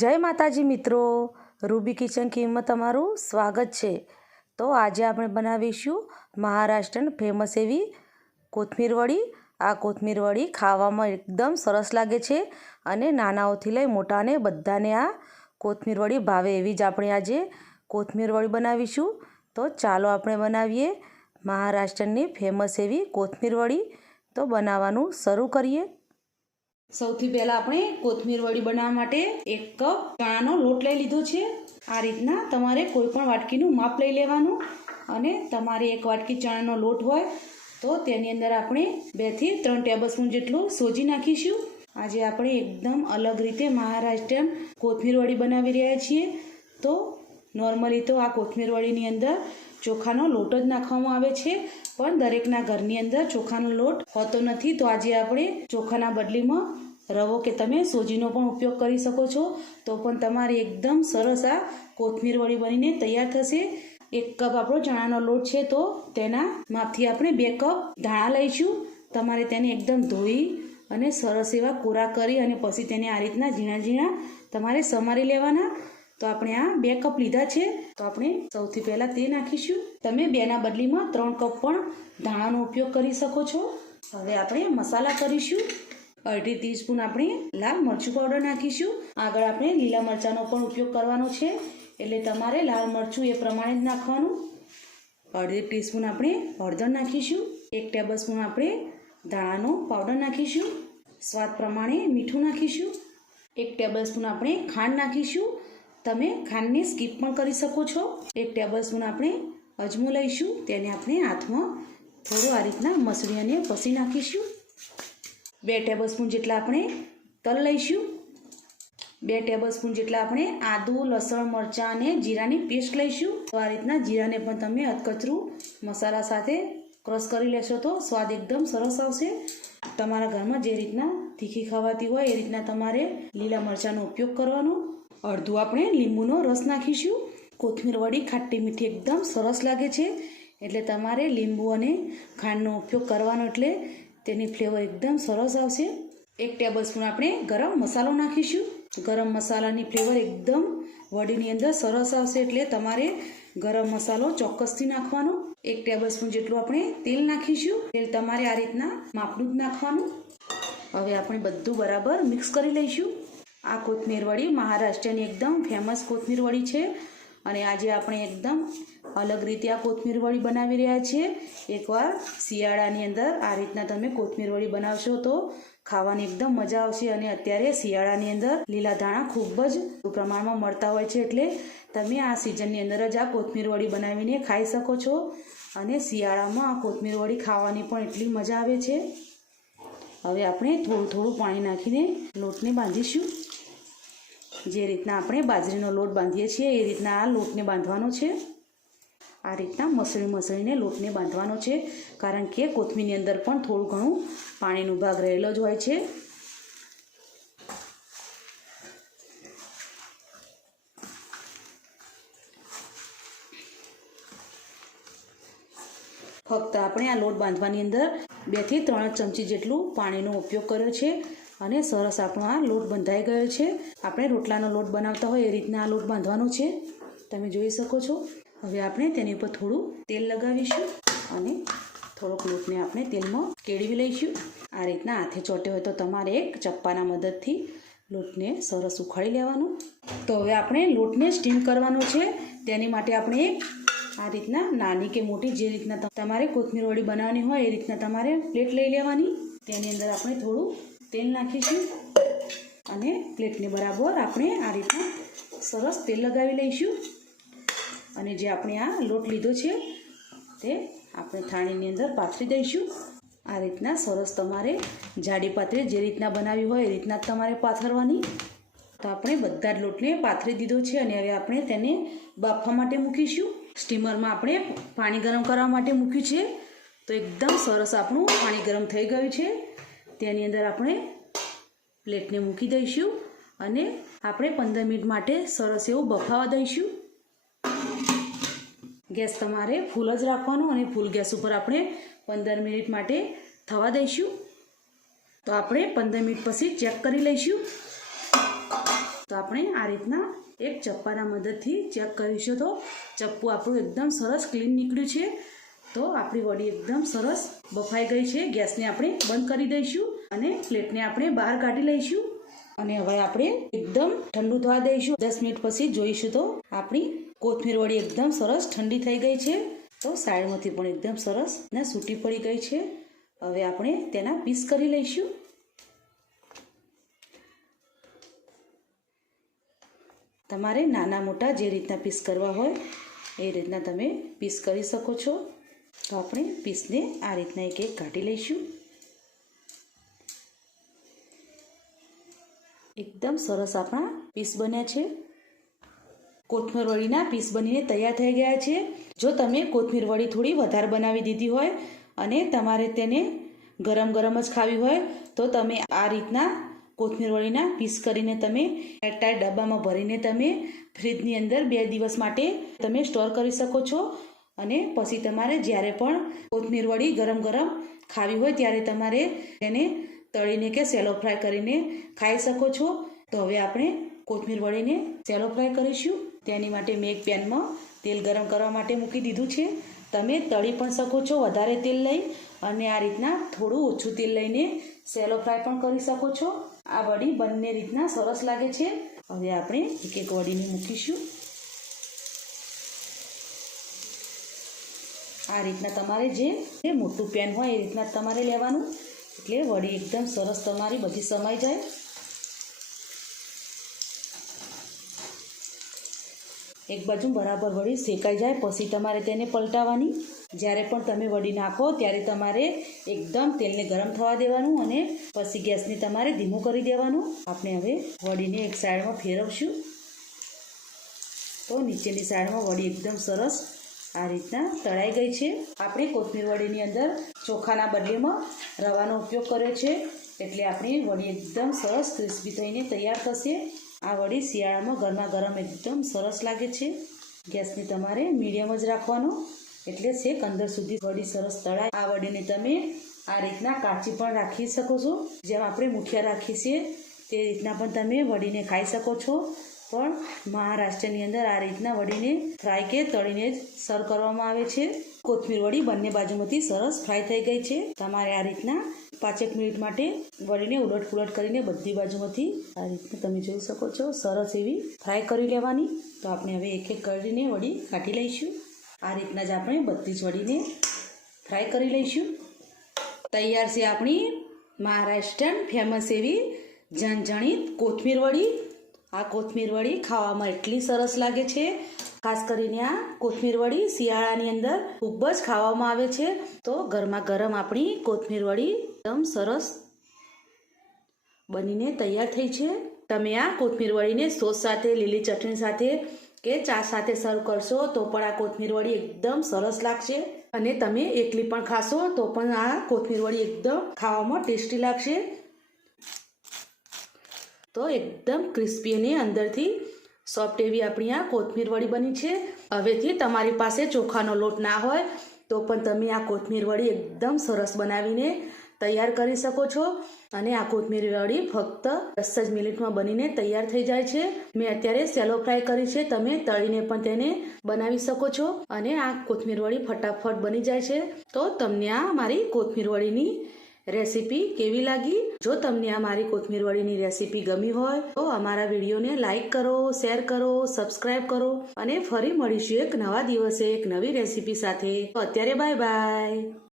જય માતાજી મિત્રો. રૂબી કિચન કિંમત તમારું સ્વાગત છે. તો આજે આપણે બનાવીશું મહારાષ્ટ્રન ફેમસ એવી કોથમીર વડી. આ કોથમીર વડી ખાવામાં એકદમ સરસ લાગે છે અને નાનાઓથી લઈ મોટાને બધાને આ કોથમીર વડી ભાવે એવી જ આપણે આજે કોથમીર વડી બનાવીશું. તો ચાલો આપણે બનાવીએ મહારાષ્ટ્રની ફેમસ એવી કોથમીર વડી. તો બનાવવાનું શરૂ કરીએ. સૌથી પહેલાં આપણે કોથમીર વડી બનાવવા માટે એક કપ ચણાનો લોટ લઈ લીધો છે. આ રીતના તમારે કોઈ પણ વાટકીનું માપ લઈ લેવાનું અને તમારે એક વાટકી ચણાનો લોટ હોય તો તેની અંદર આપણે બેથી ત્રણ ટેબલસ્પૂન જેટલું સોજી નાખીશું. આજે આપણે એકદમ અલગ રીતે મહારાષ્ટ્રીયન કોથમીર વડી બનાવી રહ્યા છીએ. તો નોર્મલી તો આ કોથમીર વડીની અંદર ચોખાનો લોટ જ નાખવામાં આવે છે. પણ દરેકના ઘરની અંદર ચોખાનો લોટ હોતો નથી. તો આજે આપણે ચોખાના બદલીમાં રવો કે તમે સોજીનો પણ ઉપયોગ કરી શકો છો. તો પણ તમારી એકદમ સરસ આ કોથમીર વળી બનીને તૈયાર થશે. એક કપ આપણો ચણાનો લોટ છે તો તેના માપથી આપણે બે કપ ધાણા લઈશું. તમારે તેને એકદમ ધોઈ અને સરસ એવા કોરા કરી અને પછી તેને આ રીતના ઝીણા ઝીણા તમારે સમારી લેવાના. તો આપણે આ બે કપ લીધા છે. તો આપણે સૌથી પહેલાં તે નાખીશું. તમે બેના બદલીમાં ત્રણ કપ પણ ધાણાનો ઉપયોગ કરી શકો છો. હવે આપણે મસાલા કરીશું. અડધી ટીસ્પૂન આપણે લાલ મરચું પાવડર નાખીશું. આગળ આપણે લીલા મરચાંનો પણ ઉપયોગ કરવાનો છે. એટલે તમારે લાલ મરચું એ પ્રમાણે જ નાખવાનું. અડધી ટીસ્પૂન આપણે હળદર નાખીશું. એક ટેબલ સ્પૂન આપણે ધાણાનો પાવડર નાખીશું. સ્વાદ પ્રમાણે મીઠું નાખીશું. એક ટેબલ સ્પૂન આપણે ખાંડ નાખીશું. તમે ખાંડને સ્કીપ પણ કરી શકો છો. એક ટેબલ સ્પૂન આપણે અજમો લઈશું, તેને આપણે હાથમાં થોડું આ રીતના મસળી અને પસી નાખીશું. બે ટેબલ સ્પૂન જેટલા આપણે તલ લઈશું. બે ટેબલ સ્પૂન જેટલા આપણે આદુ, લસણ, મરચાં અને જીરાની પેસ્ટ લઈશું. તો આ રીતના જીરાને પણ તમે અધકચરું મસાલા સાથે ક્રશ કરી લેશો તો સ્વાદ એકદમ સરસ આવશે. તમારા ઘરમાં જે રીતના તીખી ખાવાતી હોય એ રીતના તમારે લીલા મરચાંનો ઉપયોગ કરવાનો. અડધું આપણે લીંબુનો રસ નાખીશું. કોથમીર વડી, ખાટી મીઠી એકદમ સરસ લાગે છે. એટલે તમારે લીંબુ અને ખાંડનો ઉપયોગ કરવાનો એટલે તેની ફ્લેવર એકદમ સરસ આવશે. એક ટેબલ સ્પૂન આપણે ગરમ મસાલો નાખીશું. ગરમ મસાલાની ફ્લેવર એકદમ વડીની અંદર સરસ આવશે એટલે તમારે ગરમ મસાલો ચોક્કસથી નાખવાનો. એક ટેબલ સ્પૂન જેટલું આપણે તેલ નાખીશું. તેલ તમારે આ રીતના માપનું જ નાખવાનું. હવે આપણે બધું બરાબર મિક્સ કરી લઈશું. આ કોથમીર વડી મહારાષ્ટ્રની એકદમ ફેમસ કોથમીર વડી છે. અને આજે આપણે એકદમ અલગ રીતે આ કોથમીર વડી બનાવી રહ્યા છીએ. એકવાર શિયાળાની અંદર આ રીતના તમે કોથમીર વડી બનાવશો તો ખાવાની એકદમ મજા આવશે અને અત્યારે શિયાળાની અંદર લીલા ધાણા ખૂબ જ પ્રમાણમાં મળતા હોય છે એટલે તમે આ સિઝનની અંદર જ આ કોથમીર વડી બનાવીને ખાઈ શકો છો. અને શિયાળામાં આ કોથમીર વડી ખાવાની પણ એટલી મજા આવે છે. હવે આપણે થોડું થોડું પાણી નાખીને લોટને બાંધીશું. જે રીતના આપણે બાજરીનો લોટ બાંધીએ છીએ, એ રીતના આ લોટને બાંધવાનો છે. આ રીતના મસળી મસળીને લોટને બાંધવાનો છે, કારણ કે કોથમીરની અંદર પણ થોડું ઘણું પાણીનો ભાગ રહેલો જ હોય છે. ફક્ત આપણે આ લોટ બાંધવાની અંદર બેથી ત્રણ ચમચી જેટલું પાણીનો ઉપયોગ કર્યો છે. અને સરસ આપણો આ લોટ બંધાઈ ગયો છે. આપણે રોટલાનો લોટ બનાવતા હોય એ રીતના આ લોટ બાંધવાનો છે. તમે જોઈ શકો છો. હવે આપણે તેની ઉપર થોડું તેલ લગાવીશું અને થોડોક લોટને આપણે તેલમાં કેળવી લઈશું. આ રીતના હાથે ચોટે હોય તો તમારે એક ચપ્પાના મદદથી લોટને સરસ ઉખાડી લેવાનું. તો હવે આપણે લોટને સ્ટીમ કરવાનો છે. તેની માટે આપણે એક આ રીતના નાની કે મોટી જે રીતના તમારે કોથમીર વડી બનાવવાની હોય એ રીતના તમારે પ્લેટ લઈ લેવાની. તેની અંદર આપણે થોડું તેલ નાખીશું અને પ્લેટને બરાબર આપણે આ રીતના સરસ તેલ લગાવી લઈશું. અને જે આપણે આ લોટ લીધો છે, તે આપણે થાળીની અંદર પાથરી દઈશું. આ રીતના સરસ તમારે જાડી પાથરી જે રીતના બનાવી હોય એ રીતના જ તમારે પાથરવાની. તો આપણે બધા જ લોટને પાથરી દીધો છે અને હવે આપણે તેને બાફવા માટે મૂકીશું. સ્ટીમરમાં આપણે પાણી ગરમ કરવા માટે મૂક્યું છે. તો એકદમ સરસ આપણું પાણી ગરમ થઈ ગયું છે. તેની અંદર આપણે પ્લેટને મૂકી દઈશું અને આપણે પંદર મિનિટ માટે સરસ એવું બફાવા દઈશું. ગેસ તમારે ફૂલ જ રાખવાનો અને ફૂલ ગેસ ઉપર આપણે પંદર મિનિટ માટે થવા દઈશું. તો આપણે પંદર મિનિટ પછી ચેક કરી લઈશું. તો આપણે આ રીતના એક ચપ્પાના મદદથી ચેક કરીશું તો ચપ્પુ આપણું એકદમ સરસ ક્લીન નીકળ્યું છે. તો આપણી વડી એકદમ સરસ બફાઈ ગઈ છે. ગેસને આપણે બંધ કરી દઈશું. અને પ્લેટને આપણે બહાર કાઢી લઈશું. અને હવે આપણે એકદમ ઠંડુ થવા દઈશું. દસ મિનિટ પછી જોઈશું તો આપણી કોથમીર વડી એકદમ સરસ ઠંડી થઈ ગઈ છે. તો સાઈડમાંથી પણ એકદમ સરસ ને સૂટી પડી ગઈ છે. હવે આપણે તેના પીસ કરી લઈશું. તમારે નાના મોટા જે રીતના પીસ કરવા હોય એ રીતના તમે પીસ કરી શકો છો. તો આપણે પીસને આ રીતના એક એક કાઢી લઈશું. એકદમ સરસ આપણા પીસ બન્યા છે. કોથમીર વડીના પીસ બનીને તૈયાર થઈ ગયા છે. જો તમે કોથમીર વડી થોડી વધારે બનાવી દીધી હોય અને તમારે તેને ગરમ ગરમ જ ખાવી હોય, તો તમે આ રીતના કોથમીર વડીના પીસ કરીને તમે એરટાઈટ ડબ્બામાં ભરીને તમે ફ્રીજની અંદર બે દિવસ માટે તમે સ્ટોર કરી શકો છો. અને પછી તમારે જ્યારે પણ કોથમીર વડી ગરમ ગરમ ખાવી હોય ત્યારે તમારે તેને તળીને કે સેલો ફ્રાય કરીને ખાઈ શકો છો. તો હવે આપણે કોથમીર વળીને સેલો ફ્રાય કરીશું. તેની માટે મેં એક પેનમાં તેલ ગરમ કરવા માટે મૂકી દીધું છે. તમે તળી પણ શકો છો, વધારે તેલ લઈ અને આ રીતના થોડું ઓછું તેલ લઈને સેલો ફ્રાય પણ કરી શકો છો. આ વડી બંને રીતના સરસ લાગે છે. હવે આપણે એક એક વડીને મૂકીશું. આ રીતના તમારે જે મોટું પેન હોય એ રીતના તમારે લેવાનું. એટલે વડી એકદમ સરસ તમારી બધી સમાઈ જાય. એક બાજુ બરાબર વડી શેકાઈ જાય, પછી તમારે તેને પલટાવવાની જ્યારે પણ તમે વડી નાખો ત્યારે તમારે એકદમ તેલને ગરમ થવા દેવાનું અને પછી ગેસને તમારે ધીમું કરી દેવાનું. આપણે હવે વડીને એક સાઈડમાં ફેરવશું. તો નીચેની સાઈડમાં વડી એકદમ સરસ આ રીતના તળાઈ ગઈ છે. આપણે કોથમીર વડીની અંદર ચોખાના બદલેમાં રવાનો ઉપયોગ કર્યો છે. એટલે આપણી વડી એકદમ સરસ ક્રિસ્પી થઈને તૈયાર થશે. આ વડી શિયાળામાં ગરમા ગરમ એકદમ સરસ લાગે છે. ગેસને તમારે મીડિયમ જ રાખવાનો. એટલે છેક અંદર સુધી વડી સરસ તળાય. આ વડીને તમે આ રીતના કાચી પણ રાખી શકો છો. જેમ આપણે મુઠિયા રાખીએ છીએ તે રીતના પણ તમે વડીને ખાઈ શકો છો. પણ મહારાષ્ટ્રની અંદર આ રીતના વડીને ફ્રાય કે તળીને જ સર્વ કરવામાં આવે છે. કોથમીર વડી બંને બાજુમાંથી સરસ ફ્રાય થઈ ગઈ છે. તમારે આ રીતના પાંચેક મિનિટ માટે વડીને ઉલટ પુલટ કરીને બધી બાજુમાંથી આ રીતના તમે જોઈ શકો છો, સરસ એવી ફ્રાય કરી લેવાની. તો આપણે હવે એક એક કરીને વડી કાઢી લઈશું. આ રીતના જ આપણે બધી જ વડીને ફ્રાય કરી લઈશું. તૈયાર છે આપણી મહારાષ્ટ્રન ફેમસ એવી જણજણીત કોથમીર વડી. આ કોથમીર વડી ખાવામાં એટલી સરસ લાગે છે. ખાસ કરીને આ કોથમીર વડી શિયાળાની અંદર ખૂબ જ ખાવામાં આવે છે. તો ગરમા ગરમ આપણી કોથમીર વડી એકદમ સરસ બનીને તૈયાર થઈ છે. તમે આ કોથમીર વડીને સોસ સાથે, લીલી ચટણી સાથે કે ચા સાથે સર્વ કરશો તો પણ આ કોથમીર વડી એકદમ સરસ લાગશે. અને તમે એકલી પણ ખાશો તો પણ આ કોથમીર વડી એકદમ ખાવામાં ટેસ્ટી લાગશે. તો એકદમ ક્રિસ્પી અને અંદરથી સોફ્ટ એવી આપણી આ કોથમીર વડી બની છે. હવેથી તમારી પાસે ચોખાનો લોટ ના હોય, તો પણ તમે આ કોથમીર વડી એકદમ સરસ બનાવીને તૈયાર કરી શકો છો. અને આ કોથમીર વડી ફક્ત દસ જ મિનિટમાં બનીને તૈયાર થઈ જાય છે. મેં અત્યારે સેલો ફ્રાય કરી છે, તમે તળીને પણ તેને બનાવી શકો છો. અને આ કોથમીર વડી ફટાફટ બની જાય છે. તો તમને આ મારી કોથમીર વડીની રેસીપી કેવી લાગી? જો તમને આ મારી કોથમીર વડીની રેસીપી ગમી હોય, તો અમારા વિડીયોને લાઇક કરો, શેર કરો સબસ્ક્રાઈબ કરો અને ફરી મળીશું એક નવા દિવસે એક નવી રેસીપી સાથે. તો અત્યારે બાય બાય.